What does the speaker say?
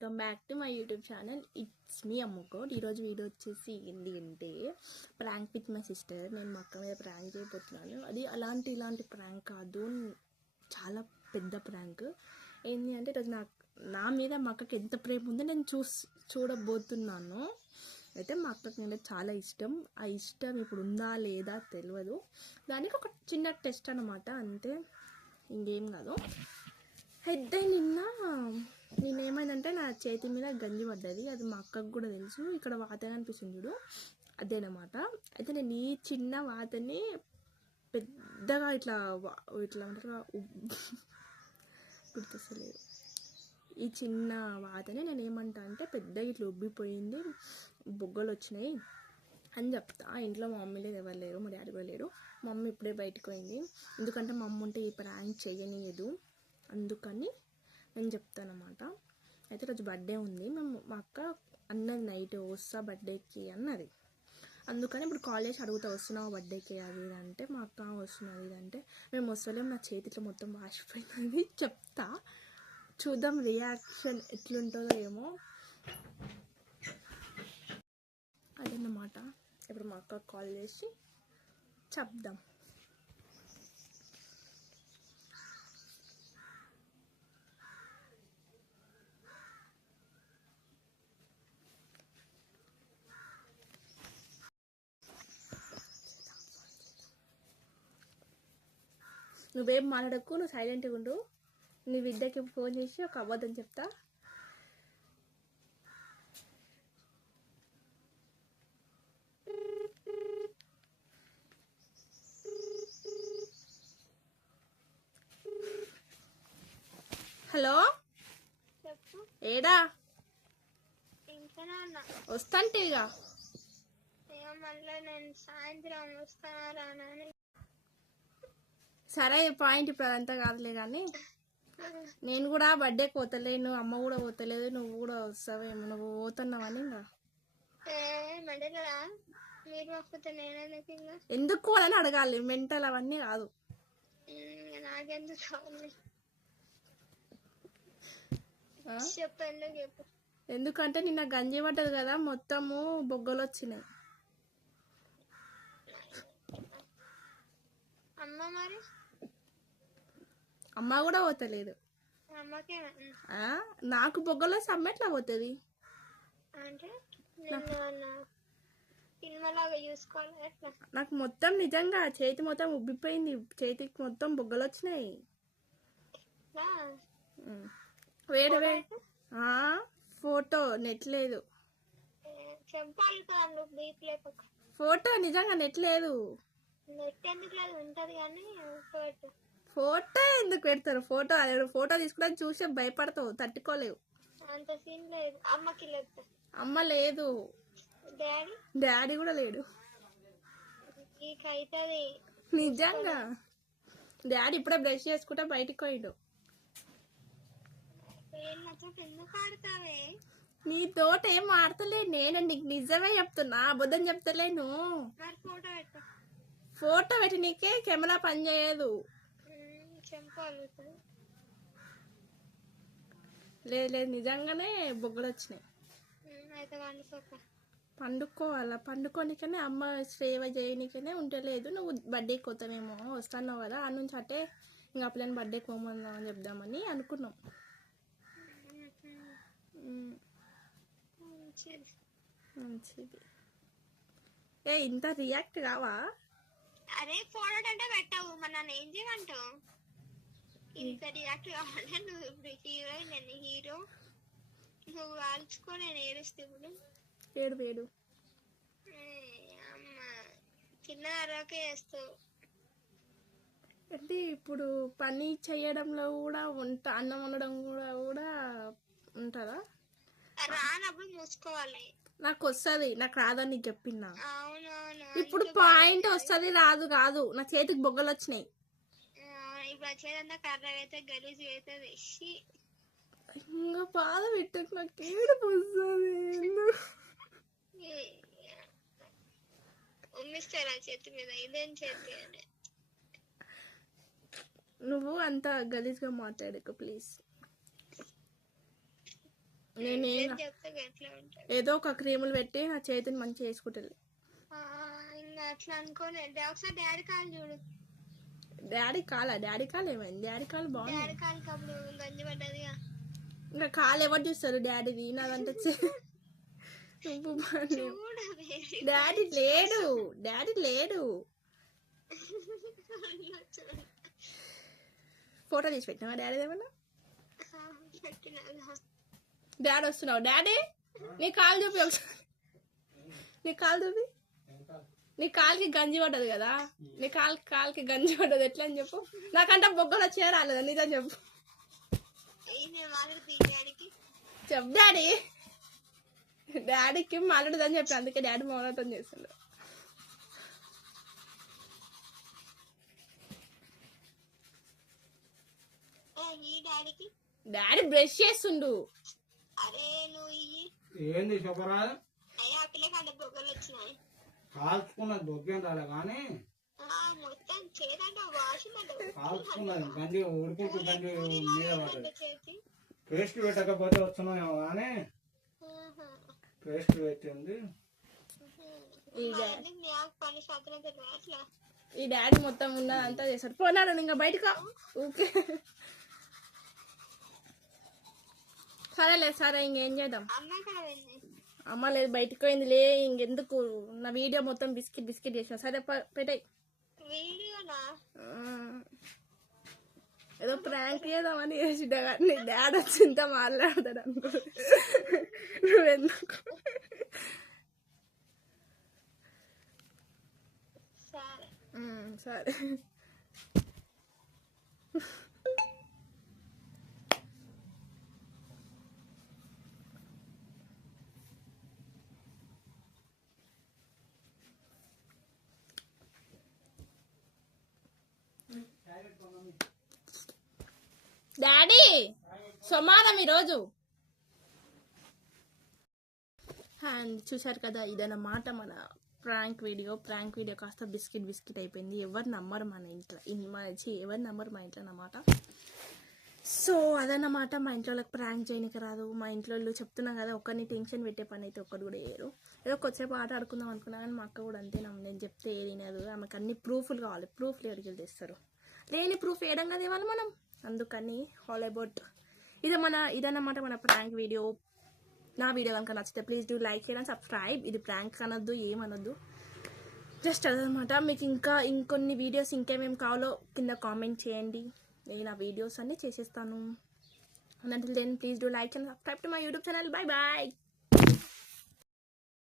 Welcome back to my YouTube channel. It's me అమ్ముకోడ్. ఈరోజు video వచ్చేసి ఏంటి అంటే ప్రాంక్ విత్ మై సిస్టర్. నేను మా అక్క మీద ప్రాంక్ చేయబోతున్నాను. అది ఇలాంటి ప్రాంక్ కాదు, చాలా పెద్ద ప్రాంక్. ఏంటి అంటే ఈరోజు నా మీద మా అక్కకి ఎంత ప్రేమ ఉందో నేను చూడబోతున్నాను. అయితే మా అక్కకి నేను చాలా ఇష్టం. ఆ ఇష్టం ఇప్పుడు ఉందా లేదా తెలియదు. దానికి ఒక చిన్న టెస్ట్ అనమాట, అంతే, ఇంకేం కాదు. అయితే నేనేమైందంటే నా చేతి మీద గంజి పడ్డది. అది మా అక్కకు కూడా తెలుసు. ఇక్కడ వాత కనిపిస్తుంది చూడు, అదేనమాట. అయితే నేను ఈ చిన్న వాతని పెద్దగా ఇట్లా అంటారు, గుర్తొస్తలేదు. ఈ చిన్న వాతని నేను ఏమంటా అంటే పెద్దగా ఇట్లా ఉబ్బిపోయింది, బొగ్గలు వచ్చినాయి అని చెప్తా. ఇంట్లో మా మమ్మీ లేదు, ఎవరు లేరు, మా డాడీ కూడా లేరు. మా మమ్మీ ఇప్పుడే బయటకు పోయింది, ఎందుకంటే మా అమ్మ ఉంటే ఈ ప్రాంక్ చేయనియదు, అందుకని నేను చెప్తానమాట. అయితే రోజు బర్త్డే ఉంది. మా అక్క అన్నది నైట్ వస్తా బర్త్డేకి అన్నది. అందుకని ఇప్పుడు కాల్ చేసి అడుగుతా, వస్తున్నావు బర్త్డేకి అది ఇది అంటే, మా అక్క వస్తున్నది ఇది అంటే, మేము వస్తలేము, నా చేతిలో మొత్తం వాసిపోయినది చెప్తా. చూద్దాం రియాక్షన్ ఎట్లుంటుందో ఏమో, అదన్నమాట. ఇప్పుడు మా అక్క కాల్ చేసి చెప్దాం. నువ్వేం మాట్లాడకు, నువ్వు సైలెంట్గా ఉండు. నీ బిడ్డకి ఫోన్ చేసి ఒక అబద్ధం చెప్తా. హలో, ఏడా వస్తాంటివిగా? సరే పాయింట్ ఇప్పుడు అదంతా కాదులే కానీ, నేను కూడా బర్త్డేకి పోతలేను, అమ్మ కూడా పోతలేదు, నువ్వు కూడా వస్తావేమో. నువ్వు పోతున్నావని ఎందుకు అని అడగాలి, మెంటల్ అవన్నీ కాదు. ఎందుకంటే నిన్న గంజి పడ్డది కదా, మొత్తము బొగ్గలు వచ్చినాయి. అమ్మ కూడా పోతలేదు. నాకు బొగ్గలో అమ్మ ఎట్లా పోతుంది? నాకు మొత్తం నిజంగా చేతి మొత్తం ఉబ్బిపోయింది, చేతికి మొత్తం బొగ్గలు వచ్చినాయి. వేడి ఫోటో నెట్ లేదు. ఫోటో నిజంగా నెట్ లేదు. ఫోటో ఎందుకు పెడతారు? ఫోటో తీసుకుంటే చూసి భయపడతావు, తట్టుకోలేవు. అమ్మ లేదు, డాడీ కూడా లేడు. నిజంగా డాడీ ఇప్పుడే బ్రష్ చేసుకుంటా బయటికి పోయాడు. నీతోట ఏం ఆడతలేను నేను, నీకు నిజమే చెప్తున్నా, అబద్ధం చెప్తలేను. ఫోటో పెట్టి నీకే కెమెరా పని చేయదు. లేదు నిజంగానే బొగ్గలు వచ్చినాయి. పండుకోవాలా? పండుకోనికనే అమ్మ సేవ చేయనికనే ఉండలేదు. నువ్వు బర్త్డేకి పోతామేమో, వస్తున్నావు కదా ఆ నుంచి అట్టే, ఇంకా పిల్లని బర్త్డేకి పోమన్నా అని చెప్దామని అనుకున్నాం. మంచిది. ఇంత రియాక్ట్ కావా? అరే ఫోటో అంటే పెట్టావు, మరి నన్ను ఏం చేయమంటావు? ఇంత రియాక్ట్ కావాలంటే నువ్వు ఇప్పుడు హీరోయిన్, నేను హీరో, నువ్వు కాల్చుకో, నేను ఏడుస్తే ఇప్పుడు ఏడు అమ్మ తిన్నదాకే చేస్తావు. అంటే ఇప్పుడు పని చేయడంలో కూడా అన్నం వండడం కూడా ఉంటుందా? రానప్పుడు మూసుకోవాలి. నాకు వస్తుంది, నాకు రాదని నీకు చెప్పినా. అవునవును, ఇప్పుడు పాయింట్ వస్తుంది రాదు కాదు, నా చేతికి బొగ్గలు వచ్చినాయి. ఇప్పుడు వచ్చేదంతా కర్ర అయితే గలీజ్ అవుతుంది. ఇంకా బాధ పెట్టకు, నాకు ఏడుపు వస్తుంది. ఉమ్మిస్తారా చేతి మీద? ఇదేం చేతి అని నువ్వు అంత గలీజ్గా మాట్లాడకు ప్లీజ్. నేనేం చెప్తే ఎట్లా ఉంటుంది. ఏదో ఒక క్రీములు పెట్టి నా చేతిని మంచిగా వేసుకుంటుంది. ఇంకా అట్లా అనుకోని ఒకసారి డాడీ కాలు చూడు. డాడీ కాలు ఏమైంది? డాడీ కాలు బాగుంది. డాడీ కాలుకి అప్పుడు గంజి పడ్డదిగా. ఇంకా కాలు ఎవరు చూస్తారు? డాడీది నాదంటే డాడీ లేడు. ఫోటో తీసి పెట్టినావా డాడీ ఏమన్నా? డాడీ వస్తున్నావు? డాడీ నీ కాలు చూపి ఒకసారి. నీ కాలుకి గంజి పడ్డది కదా, నీ కాలుకి గంజి పడ్డది ఎట్లా అని చెప్పు. నాకంటే బొగ్గలు వచ్చే రాలేదా? నిజం చెప్పు. చెప్పు డాడీకి మాట్లాడదని చెప్పి, అందుకే డాడీ మౌనతం చేస్తుండు. డాడీ బ్రష్ చేస్తుండు. అరే నువ్వు ఏంది చెప్పరాదు? అయ్యా పిల్లకాడ బొగ్గలు వచ్చినాయి. కాల్చుకున్నది బొగ్గేం రాలే కానీ మొత్తం చేదంట వాసిందంట. కాల్చుకున్నది గంజి ఉడుకుంటూ గంజి మీద పడ్డది. పేస్ట్ పెట్టకపోతే వస్తున్నాయేమో కానీ పేస్ట్ పెట్టింది. ఈ డాడీ మొత్తం ఉన్నదంతా చేశాడు. పోనాడు ఇంకా బయటకు ఓకే. సరే ఇంకేం చేద్దాం. అమ్మ లేదు బయటకు పోయిందిలే. ఇంకెందుకు నా వీడియో మొత్తం బిస్కెట్ చేసిన. సరే పెట్టాయి. ఏదో ప్రాంక్ చేద్దామని చేసిండా కానీ డాడీ వచ్చి ఇంత మాట్లాడతాడు అనుకో. నువ్వెందుకు సరే డాడీ సమానం ఈరోజు. అండ్ చూసారు కదా, ఇదన్నమాట మన ప్రాంక్ వీడియో కాస్త బిస్కెట్ అయిపోయింది. ఎవరు నమ్మరు మా ఇంట్లో అన్నమాట. సో అదన్నమాట. మా ఇంట్లో వాళ్ళకి ప్రాంక్ చేయడానికి రాదు. మా ఇంట్లో వాళ్ళు చెప్తున్నాం కదా, ఒక్కరిని టెన్షన్ పెట్టే పని అయితే ఒక్కడు కూడా వేయరు. ఏదో కొద్దిసేపు ఆట ఆడుకుందాం అనుకున్నా కానీ మా అక్క కూడా అంతే. నేను చెప్తే ఏది వినదు. ఆమెకు అన్ని ప్రూఫ్లు కావాలి. ప్రూఫ్లు అడిగి తెస్తారు. లేని ప్రూఫ్ వేయడం కదా ఇవాళ మనం. అందుకని ఆల్ అబౌట్ ఇదన్నమాట మన ప్రాంక్ వీడియో. నా వీడియో కనుక నచ్చితే please do like and subscribe. ఇది ప్రాంక్ అనొద్దు, ఏమనొద్దు, జస్ట్ అదనమాట. మీకు ఇంకొన్ని వీడియోస్ ఇంకేమేమి కావాలో కింద కామెంట్ చేయండి. నేను ఆ వీడియోస్ అన్నీ చేసేస్తాను. Until then please do like and subscribe to my YouTube channel. Bye.